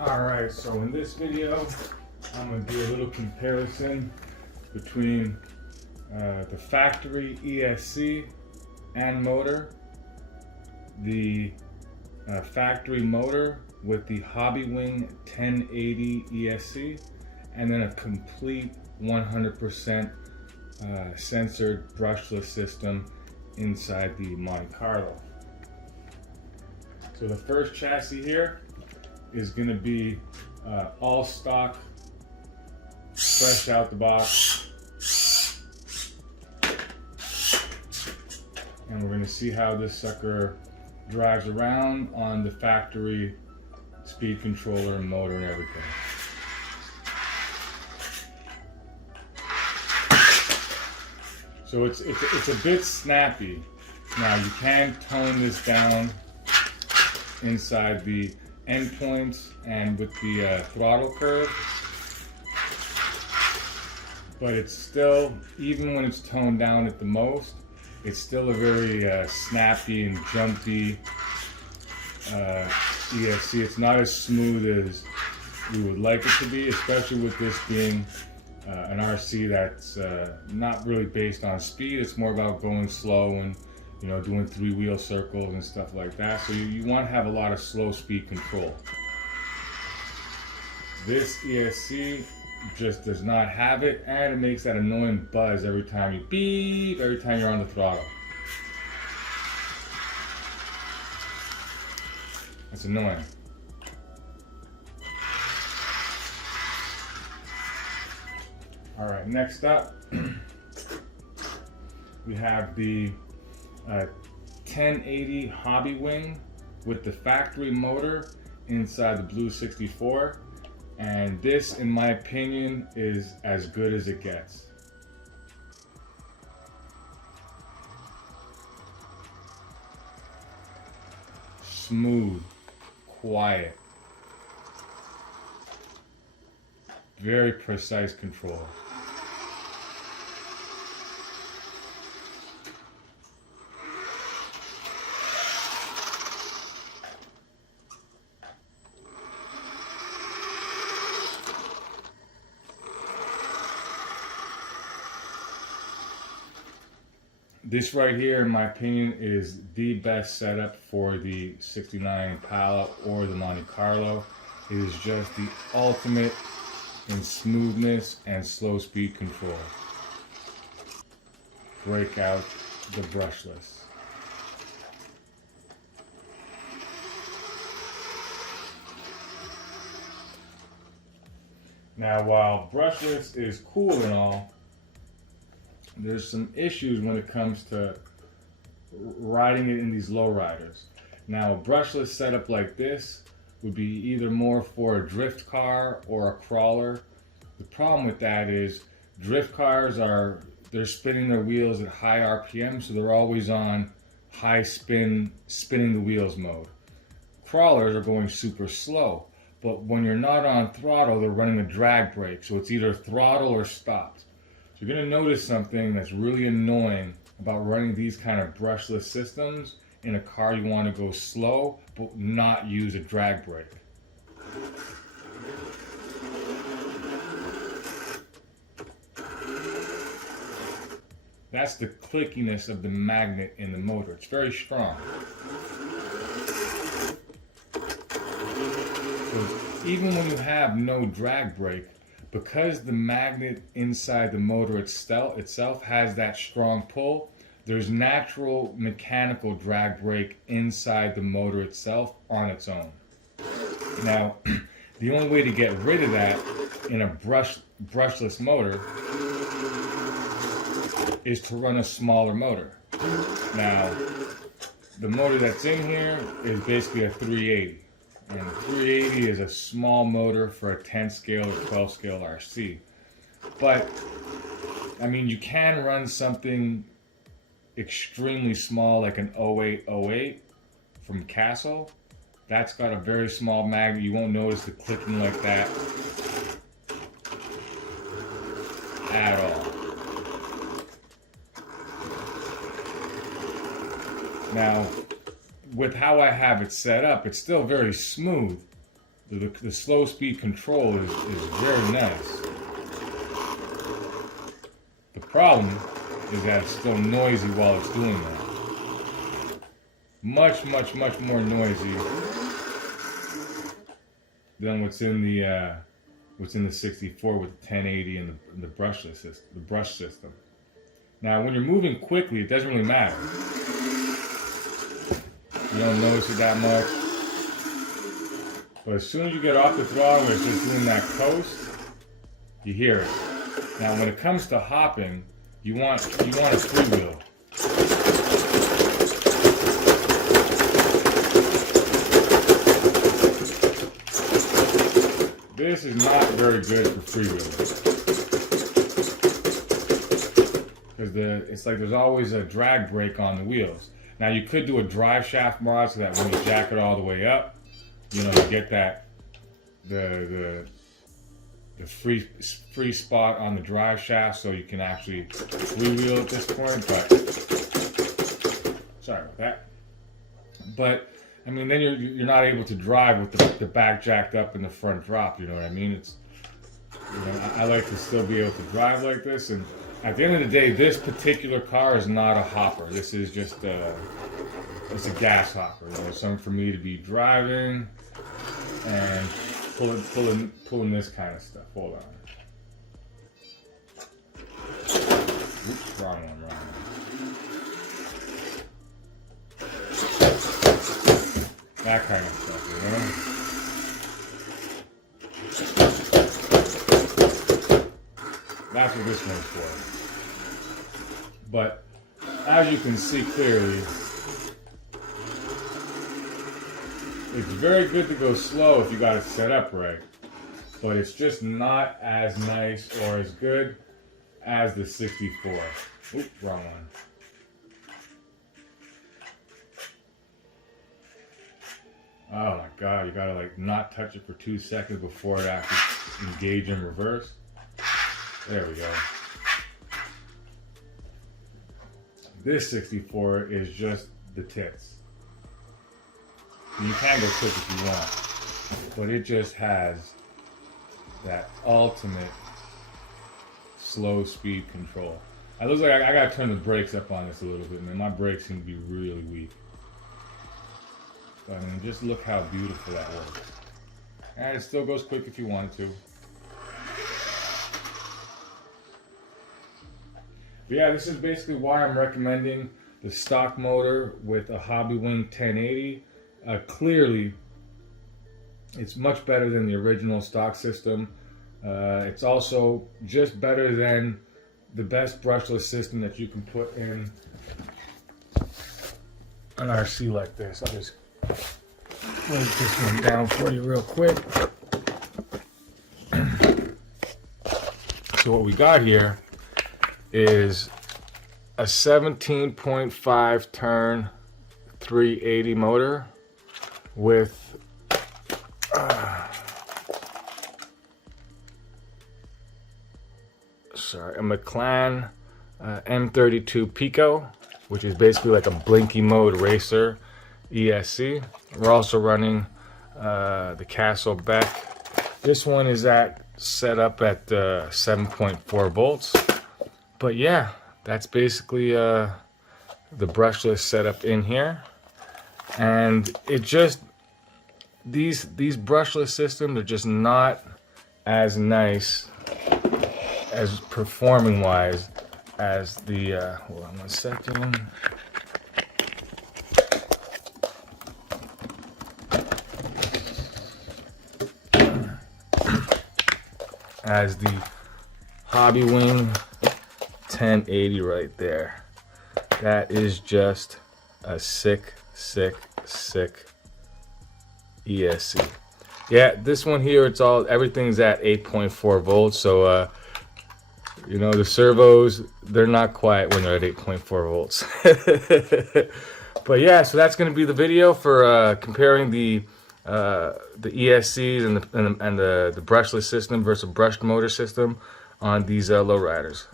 Alright, so in this video, I'm going to do a little comparison between the factory ESC and motor, the factory motor with the Hobbywing 1080 ESC, and then a complete 100% censored brushless system inside the Monte Carlo. So the first chassis here is going to be all stock, fresh out the box, and we're going to see how this sucker drives around on the factory speed controller and motor and everything. So it's a bit snappy. Now you can tone this down inside the endpoints and with the throttle curve, but it's still, even when it's toned down at the most, it's still a very snappy and jumpy ESC. It's not as smooth as we would like it to be, especially with this being an RC that's not really based on speed. It's more about going slow and, you know, doing 3-wheel circles and stuff like that. So you want to have a lot of slow speed control. This ESC just does not have it, and it makes that annoying buzz every time you beep, every time you're on the throttle. That's annoying. All right, next up, we have the 1080 Hobbywing with the factory motor inside the Blue 64, and this, in my opinion, is as good as it gets. Smooth, quiet, very precise control. This right here, in my opinion, is the best setup for the 69 Impala or the Monte Carlo. It is just the ultimate in smoothness and slow speed control. Break out the brushless. Now, while brushless is cool and all, there's some issues when it comes to riding it in these lowriders. Now, a brushless setup like this would be either more for a drift car or a crawler. The problem with that is drift cars they're spinning their wheels at high RPM, so they're always on high spin, spinning the wheels mode. Crawlers are going super slow, but when you're not on throttle, they're running a drag brake, so it's either throttle or stopped. You're going to notice something that's really annoying about running these kind of brushless systems in a car you want to go slow but not use a drag brake. That's the clickiness of the magnet in the motor. It's very strong. So even when you have no drag brake, because the magnet inside the motor itself has that strong pull, there's natural mechanical drag brake inside the motor itself on its own. Now, the only way to get rid of that in a brushless motor is to run a smaller motor. Now, the motor that's in here is basically a 380. And 380 is a small motor for a 10 scale or 12 scale RC. But, I mean, you can run something extremely small like an 0808 from Castle. That's got a very small magnet. You won't notice the clicking like that at all. Now, with how I have it set up, it's still very smooth, the slow speed control is very nice. The problem is that it's still noisy while it's doing that. Much more noisy than what's in the 64 with the 1080 and the brushless system, the brush system. Now, when you're moving quickly, it doesn't really matter. You don't notice it that much. But as soon as you get off the throttle and it's just doing that coast, you hear it. Now, when it comes to hopping, you want a freewheel. This is not very good for freewheeling. Because it's like there's always a drag brake on the wheels. Now you could do a drive shaft mod so that when you jack it all the way up, you know, you get that the free spot on the drive shaft, so you can actually freewheel at this point. But sorry about that. But I mean, then you're not able to drive with the back jacked up and the front drop. You know what I mean? It's, you know, I like to still be able to drive like this. And at the end of the day, this particular car is not a hopper. This is just it's a gas hopper. You know, something for me to be driving and pulling this kind of stuff. Hold on. Oops, wrong one. That kind of stuff, you know? That's what this one's for. But as you can see clearly, it's very good to go slow if you got it set up right. But it's just not as nice or as good as the 64. Oops, wrong one. Oh my God, you gotta like not touch it for 2 seconds before it actually engage in reverse. There we go. This 64 is just the tits. You can go quick if you want, but it just has that ultimate slow speed control. It looks like I gotta turn the brakes up on this a little bit, man. My brakes seem to be really weak. I mean, just look how beautiful that works. And it still goes quick if you want it to. But yeah, this is basically why I'm recommending the stock motor with a Hobbywing 1080. Clearly, it's much better than the original stock system. It's also just better than the best brushless system that you can put in an RC like this. I'll just break this one down for you real quick. So what we got here is a 17.5 turn 380 motor with a McLaren M32 Pico, which is basically like a blinky mode racer ESC. We're also running the Castle Beck. This one is set up at 7.4 volts. But yeah, that's basically the brushless setup in here. And it just, these brushless systems are just not as nice as performing wise as the hold on 1 second. As the Hobbywing 1080 right there. That is just a sick ESC. Yeah, this one here, everything's at 8.4 volts, so you know, the servos, they're not quiet when they're at 8.4 volts. But yeah, so that's going to be the video for comparing the ESCs and the brushless system versus brushed motor system on these Lowriders.